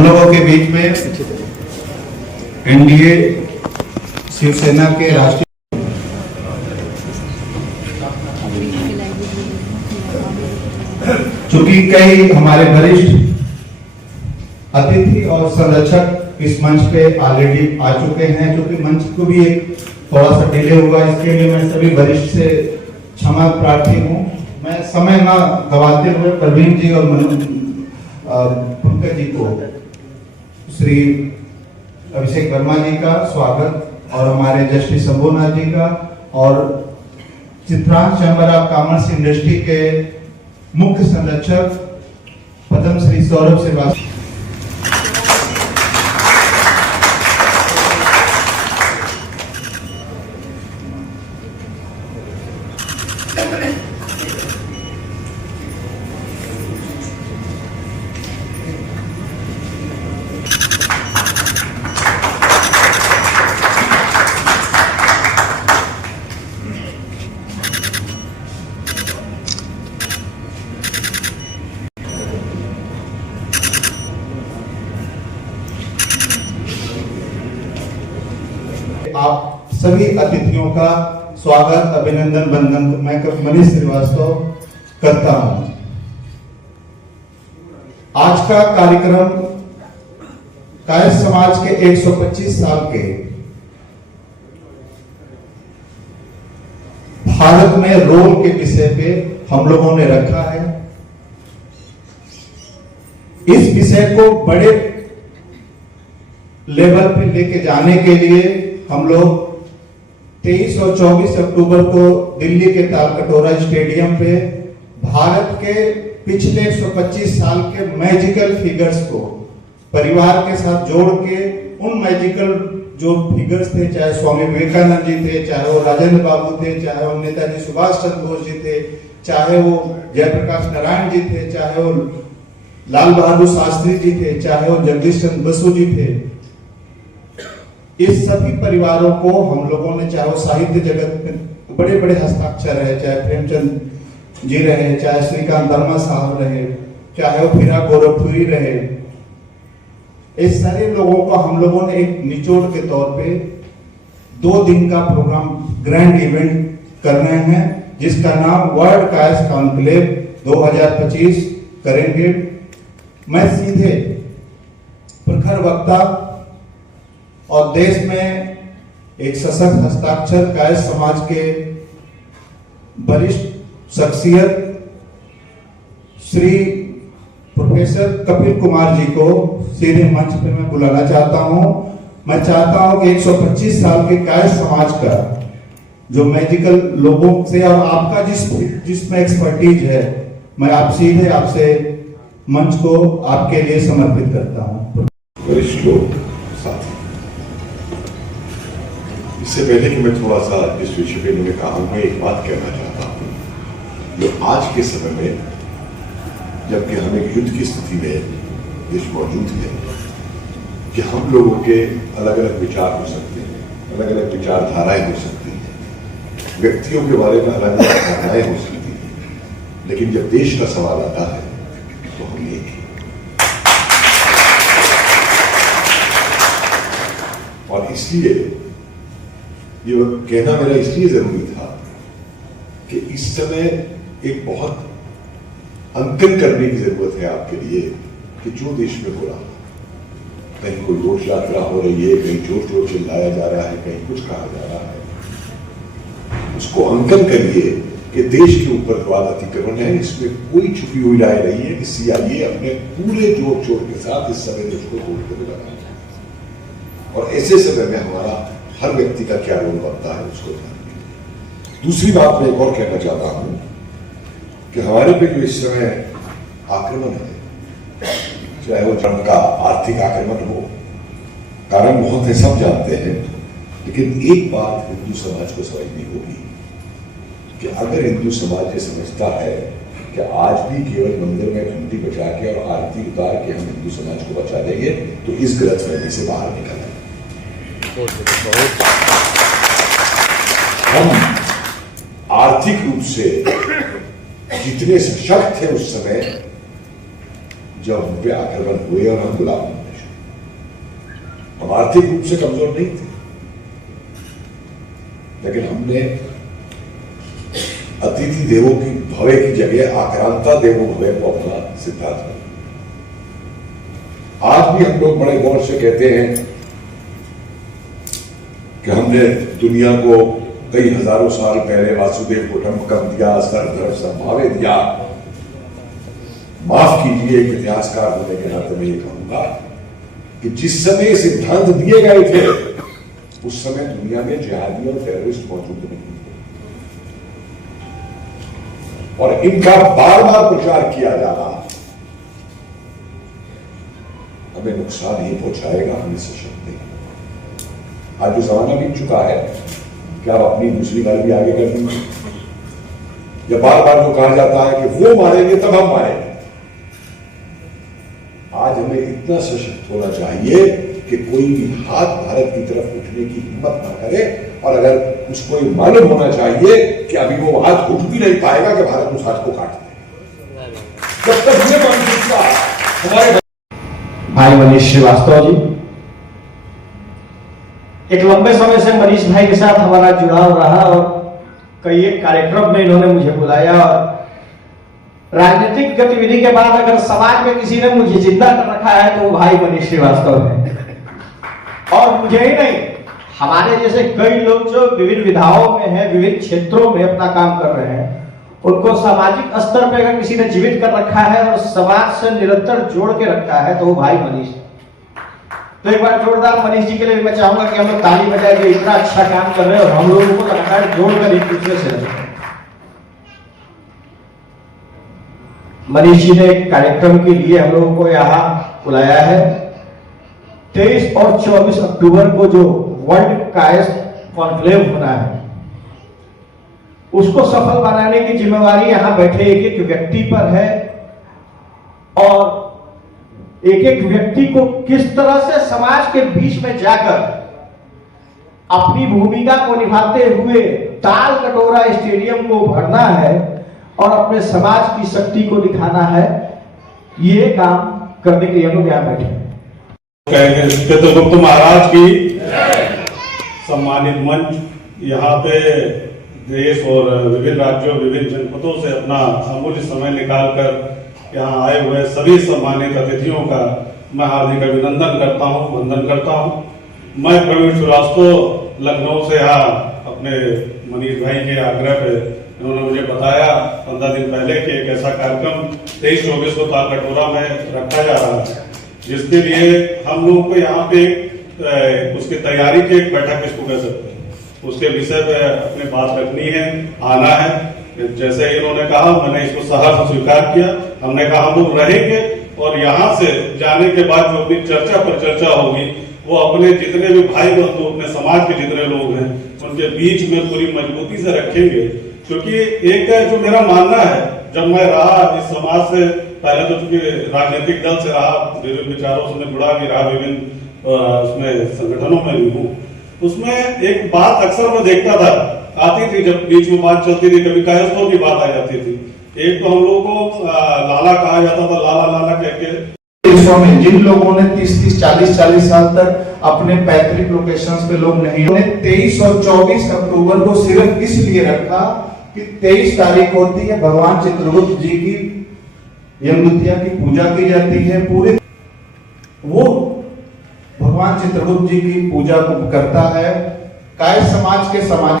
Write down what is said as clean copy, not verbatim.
हम लोगों के बीच में एनडीए शिवसेना के राष्ट्रीय चूंकि कई हमारे वरिष्ठ अतिथि और संरक्षक इस मंच पे ऑलरेडी आ चुके हैं, क्योंकि मंच को भी एक थोड़ा सा डिले हुआ, इसके लिए मैं सभी वरिष्ठ से क्षमा प्रार्थी हूँ। मैं समय ना गवाते हुए प्रवीण जी और पंकज जी को, श्री अभिषेक वर्मा जी का स्वागत और हमारे जस्टिस शंभुनाथ जी का और Chitransh chamber of commerce industry के मुख्य संरक्षक पद्म श्री सौरभ श्रीवास्तव। आप सभी अतिथियों का स्वागत, अभिनंदन, वंदन मैं मनीष श्रीवास्तव करता हूं। आज का कार्यक्रम कायस्थ समाज के 125 साल के भारत में रोल के विषय पे हम लोगों ने रखा है। इस विषय को बड़े लेवल पे लेके जाने के लिए हम लोग 23 और 24 अक्टूबर को दिल्ली के तालकटोरा स्टेडियम पे भारत के पिछले 125 साल के मैजिकल फिगर्स को परिवार के साथ जोड़ के, उन मैजिकल जो फिगर्स थे, चाहे स्वामी विवेकानंद जी थे, चाहे वो राजेंद्र बाबू थे, चाहे वो नेताजी सुभाष चंद्र बोस जी थे, चाहे वो जयप्रकाश नारायण जी थे, चाहे वो लाल बहादुर शास्त्री जी थे, चाहे वो जगदीश चंद्र बसु जी थे, इस सभी परिवारों को हम लोगों ने, चाहे वो साहित्य जगत में बड़े बड़े हस्ताक्षर रहे, चाहे प्रेमचंद जी रहे, चाहे श्रीकांत वर्मा साहब रहे, चाहे वो फिरा गोरखपुरी रहे, इस सारे लोगों को हम लोगों ने एक निचोड़ के तौर पे 2 दिन का प्रोग्राम, ग्रैंड इवेंट कर रहे हैं, जिसका नाम वर्ल्ड कायस्थ कॉन्क्लेव 2025 करेंगे। मैं सीधे प्रखर वक्ता और देश में एक सशक्त हस्ताक्षर कायस्थ समाज के वरिष्ठ शख्सियत श्री प्रोफेसर कपिल कुमार जी को सीधे मंच पे मैं बुलाना चाहता हूं। मैं चाहता हूं कि 125 साल के कायस्थ समाज का जो मैजिकल लोगों से और आपका जिसमें एक्सपर्टीज है, मैं आप सीधे आपसे मंच को आपके लिए समर्पित करता हूं। वरिष्ठ लोग, साथी, इससे पहले कि मैं थोड़ा सा इस विषय पे उन्होंने कहा, मैं एक बात कहना चाहता हूं। जो आज के समय में, जबकि हम एक युद्ध की स्थिति में देश मौजूद है, कि हम लोगों के अलग अलग विचार हो सकते हैं, अलग अलग विचारधाराएं हो सकती हैं, व्यक्तियों के बारे में अलग अलग धारणाएं हो सकती हैं, लेकिन जब देश का सवाल आता है तो हम एक ही। और इसलिए ये कहना मेरा इसलिए जरूरी था कि इस समय एक बहुत अंकन करने की जरूरत है आपके लिए कि जो देश में हो रहा है, कहीं कोई घोष यात्रा हो रही है, कहीं जोर जोर चिल्लाया जा रहा है, कहीं कुछ कहा जा रहा है, उसको अंकन करिए कि देश के ऊपर वाद अतिक्रमण है, इसमें कोई छुपी हुई राय नहीं है कि सीआईए अपने पूरे जोर शोर के साथ इस समय देश को तोड़ कर लगा है। और ऐसे समय में हमारा हर व्यक्ति का क्या रोल बनता है उसको ध्यान। दूसरी बात मैं एक और कहना चाहता हूं कि हमारे पे जो इस समय आक्रमण है, चाहे वो ट्रंप का आर्थिक आक्रमण हो, कारण बहुत है, सब जानते हैं, लेकिन एक बात हिंदू समाज को समझनी होगी कि अगर हिंदू समाज ये समझता है कि आज भी केवल मंदिर में घंटी बजा के और आरती उतार के हम हिंदू समाज को बचा देंगे, तो इस गलतफहमी से बाहर निकल आए। हम आर्थिक रूप से जितने सशक्त थे उस समय जब हम पे आक्रमण हुए और हम गुलाम बने, हम आर्थिक रूप से कमजोर नहीं थे, लेकिन हमने अतिथि देवो की भवे की जगह आक्रांता देवो भवे को अपना सिद्धांत बना। आज भी हम लोग बड़े गौर से कहते हैं कि हमने दुनिया को कई हजारों साल पहले वासुदेव कुटुंबकम दिया, सर्वधर्म समभावे दिया। माफ कीजिए, एक इतिहासकार होने के नाते मैं ये कहूंगा कि जिस समय सिद्धांत दिए गए थे उस समय दुनिया में जिहादी और टेररिस्ट मौजूद नहीं थे, और इनका बार बार प्रचार किया जाना हमें नुकसान ही पहुंचाएगा, हमें सशक्त नहीं। आज जो जमाना बीत चुका है, क्या आप अपनी दूसरी बार भी आगे कर देंगे? या बार बार जो कहा जाता है कि वो मारेंगे तब हम मारेंगे। आज हमें इतना सशक्त होना चाहिए कि कोई भी हाथ भारत की तरफ उठने की हिम्मत ना करे, और अगर उसको ये मालूम होना चाहिए कि अभी वो हाथ उठ भी नहीं पाएगा कि भारत उस हाथ को काट देगा। जब तक ये मानसिकता हमारे भाई मनीष श्रीवास्तव जी, एक लंबे समय से मनीष भाई के साथ हमारा जुड़ाव रहा और कई एक कार्यक्रम में इन्होंने मुझे बुलाया, और राजनीतिक गतिविधि के बाद अगर समाज में किसी ने मुझे जिंदा कर रखा है तो वो भाई मनीष श्रीवास्तव है। और मुझे ही नहीं, हमारे जैसे कई लोग जो विभिन्न विधाओं में हैं, विभिन्न क्षेत्रों में अपना काम कर रहे हैं, उनको सामाजिक स्तर पर अगर किसी ने जीवित कर रखा है और समाज से निरंतर जोड़ के रखा है तो वो भाई मनीष। तो एक बार जोरदार मनीष जी के लिए मैं चाहूंगा कि हम लोग ताली बजाए कि इतना अच्छा काम कर रहे हैं और हम लोगों को लगातार जोड़कर एक दूसरे से रखें। मनीष जी ने एक कार्यक्रम के लिए हम लोगों को यहाँ बुलाया है। 23 और 24 अक्टूबर को जो वर्ल्ड कायस्थ कॉन्क्लेव होना है, उसको सफल बनाने की जिम्मेवारी यहाँ बैठे एक एक व्यक्ति पर है, और एक एक व्यक्ति को किस तरह से समाज के बीच में जाकर अपनी भूमिका को निभाते हुए ताल कटोरा स्टेडियम को भरना है और अपने समाज की शक्ति को दिखाना है, ये काम करने के लिए हम लोग यहाँ बैठे हैं। चित्रगुप्त महाराज की सम्मानित मंच, यहाँ पे देश और विभिन्न राज्यों, विभिन्न जनपदों से अपना अमूल्य समय निकालकर यहाँ आए हुए सभी सम्मानित अतिथियों का मैं हार्दिक अभिनंदन करता हूँ, वंदन करता हूँ। मैं प्रवीण श्रीवास्तव लखनऊ से यहाँ अपने मनीष भाई के आग्रह पे इन्होंने मुझे बताया 15 दिन पहले कि एक ऐसा कार्यक्रम 23-24 को तालकटोरा में रखा जा रहा है, जिसके लिए हम लोगों को यहाँ पे उसकी तैयारी की एक बैठक इसको कह सकते हैं, उसके विषय पे अपनी बात रखनी है, आना है। जैसे इन्होंने कहा, मैंने इसको सहर्ष स्वीकार किया। हमने कहा हम लोग रहेंगे, और यहाँ से जाने के बाद जो अपनी चर्चा पर चर्चा होगी वो अपने जितने भी भाई बंधु, अपने समाज के जितने लोग हैं, उनके बीच में पूरी मजबूती से रखेंगे। क्योंकि एक जो मेरा मानना है, जब मैं रहा इस समाज से, पहले तो चूंकि राजनीतिक दल से रहा, विभिन्न विचारों से जुड़ा भी रहा, विभिन्न उसमें संगठनों में भी हूँ, उसमें एक बात अक्सर मैं देखता था, आती थी जब बीच में बात चलती थी, कभी कायस्थों की बात आ जाती थी। एक तो हम लोगों को लाला कहा जाता था, लाला लाला कह के। देशों में जिन लोगों ने 30-30, 40-40 साल तक अपने पैतृक लोकेशंस पे लोग नहीं, उन्होंने 23 और 24 अक्टूबर को सिर्फ इसलिए रखा कि 23 तारीख होती है भगवान चित्रगुप्त जी की यमद्वितीया की पूजा की जाती है। पूरे वो भगवान चित्रगुप्त जी की पूजा को करता है। कायस्थ समाज के समाज